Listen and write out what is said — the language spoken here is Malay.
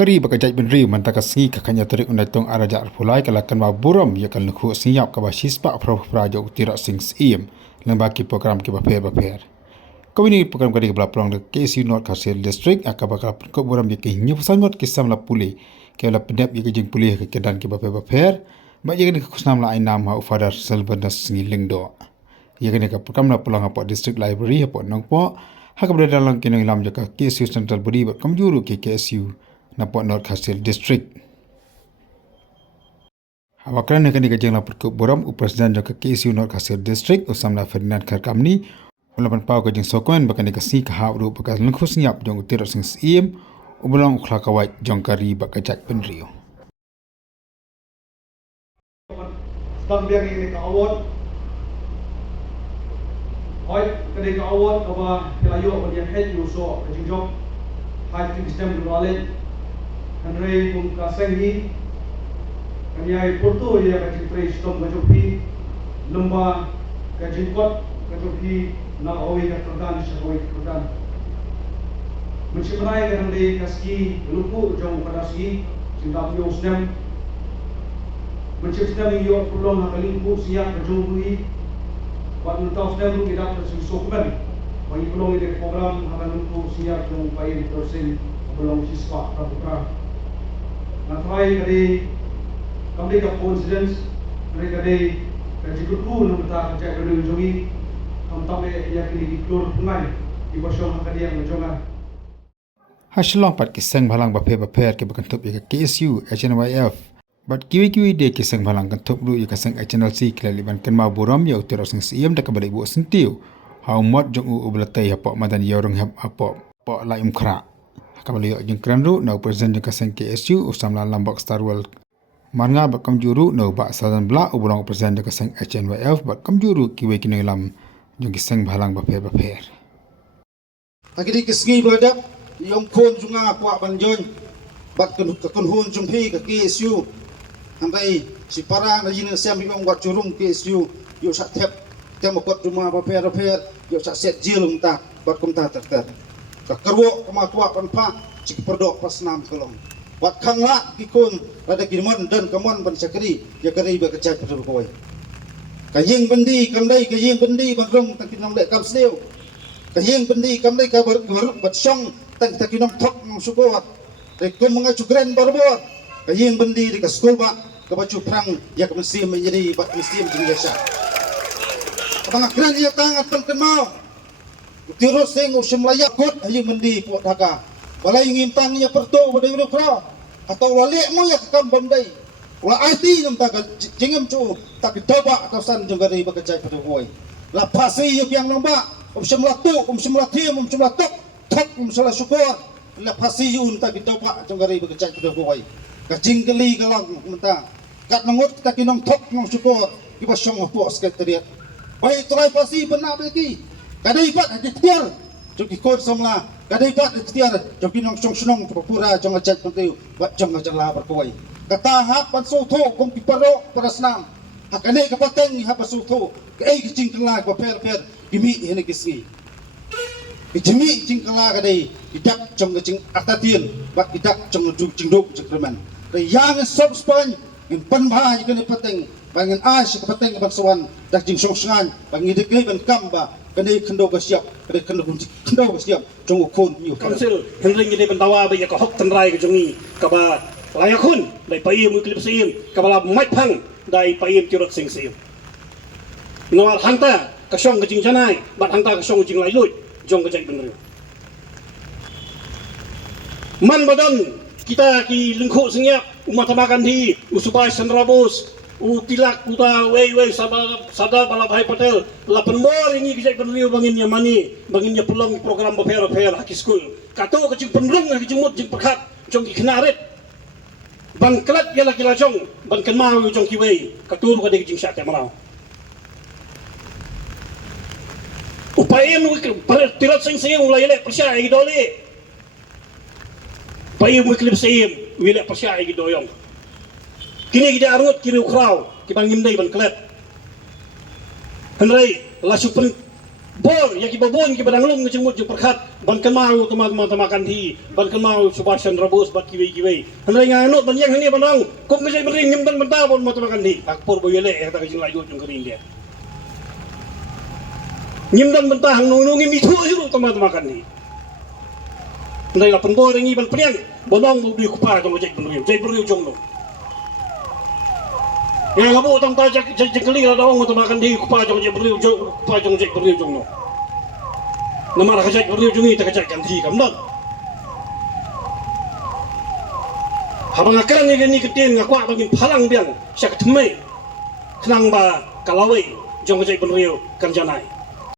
Kari bakajaj benri mantaka singi kakanya tarik undatong araja arpulai kalakan wa buram ya kan lekhu siap ka basispa praja utira sings iem lembaki program ki baper. Kau ini program kadi kebala pelong de KSU North Khasil District akabakal ko buram ya ki nyepusan not kisam la puli ke la pendap ya jing puli ke kedan ki baper ba ya ni kusnam la ainam ha ufadar selbanas singi lingdo ya ni ka program la pelong apa district library apa nongpo ha ka dalam kinang lam ja ka KSU Central Body ba kamjuru ki KSU Napok North Khasil District. Awakran yang kini kajang lapor ke Boram Presiden jangka KSU North Khasil District Usamla Ferdinand Kharkamni ulapan pau kajang sokoan bakal dikasih kahau ru bakal lengkus niap jang utir sing iem ubelang ukhla kawai jang kari bakajak penrio. Stam biang ini ka award. Hoi kadi ka award kaba kelayo bagian head yuso kajing job. Hai sistem knowledge Andrei kung kasengi kanyai porto ya kajing trace tom kajopi lemba kajing kot kajopi na owi ka terdan syawai terdan mencimanai kadang de kaski lupu jong kadasi cinta yo snem menciptakan yo pulong hakalingku siap kajong bui wat mentau snem kita terus sokmen bagi pulong ide program hakalingku siap jong pai tersin pulong siswa praputra Natrai kadi kami ka coincidence kadi kaji guru nang ta kerja kadi jongi kam tambe ya kini diklor pungai di bosong kadi yang jonga Hasilong pat kisang balang baper ke bakantup ya KSU HNYF bat kiwi de kisang balang kantup lu ya kasang HNLC kelaliban kenma buram ya utira sing siem dak balik bu sentiu ha umot jong u ublatai apa madan yorong hab apa pa la imkra Kamali jeng kranru na presiden jeng kaseng KSU usamla lambak Star World marnga bak kamjuru na bak sadan bla ubulang presiden jeng kaseng HNYF bak kamjuru kiwe kini lam jeng kiseng balang baper. Agidi kisngi badap yom kon junga kwa banjon bat kunhun jumpi ke KSU hambai si para na jin siam yom wat curung KSU yo sak tep temokot rumah baper yo sak set jilung ta bat kum ta ter kerwo kematua panpa cik perdok pasnam kelong wat khangla kikun ada kirman dan kamon ban sakri ya kari ba kecak betul koi kayeng bendi kamdai kayeng bendi bangrong tak kinong dek kam sneu kayeng bendi kamdai ka ber bat song tak kinong thok ng sukot rekum mga chukren barbor kayeng bendi di ka school ba ka baju prang ya ka mesti menjadi bat mesti menjadi abang kran ya tangan penkenmau Tiro sing usum layak kot ayi mendi puak Dhaka. Balai ngintangnya perto pada hidup kau. Atau walik mo ya kam bandai. Wala IT nam tak jingam cu tak doba atau san jengari bakajai pada boy. La pasi yuk yang nombak usum latuk usum latim usum latuk tak usum la syukur. La pasi yun tak doba jengari bakajai pada boy. Kajing geli galang mentang. Kat mengut kita kinong tok ng syukur. Iba syong puak sekretariat. Baik try pasi benar lagi. Kadai pat ada tiar, joki kod samla. Kadai pat ada tiar, joki nong song pura jong ajat pentiu, buat jong ajat lah berkuai. Kata hak pansuto kum kiparo parasnam. Hakane kapateng hak pansuto, kei kicing kala ko per gimi hene kisni. Kijimi cing kala kadai, idak jong kicing atatin, buat idak jong jingduk jengreman. Yang sob span, in panbah ikane pateng, bangen as kapateng bansuan, dak jing songsangan, bangidik ban kamba. Kena kendo kesiap, kena kendo kesiap. Jong ukun yu. Council Henry ini bentawa bagi kahok tenrai ke jongi kaba layakun dari payim uklip sim kaba mai pang dari payim curut sing sim. Noal hanta kasong kecing janai, bat hanta kasong kecing lailut jong kecing bener. Man badan kita ki lengkuk senyap umat tamakan di usubai senrabus Ukilak uta wei sada balabhai patel la penbor ini kisah penriu banginnya mani banginnya pulang program baper haki school kato kecing penrung kecing mut jing perkat jong ki knaret ban kelat yala kila jong ban kenmau jong ki wei kato buka de kecing syak marau upaya nu tirat sing ulai le persya igi dole payu mu klip sim wile persya igi doyong kini kita arut kiri ukraw kibang ngimdai ban klet Henry la supen bor yang kibabon kibadanglong ngejemut je perkat ban kemau teman-teman tamakan di ban kemau Subhash Chandra Bose bat kiwe hendak nganut ban yang ni banang kok ngejai bering nyem dan mentah pun tamakan di akpor boyele yang tak kajing layu jung kering dia nyem dan mentah nunungi mitu hiru tamakan di hendak lapan bor ini ban priang banang mau di kupa jong jai beriu jong no yang kamu utang tajak jengkeli lah dong untuk makan di kupa jong jek beriu jong no. Nama rak jek beriu jong ni tak jek ganti kamdan. Habang akan ni ketin ngakwa bagi palang biang syak temai kenang ba kalawai jong jek beriu kan janai.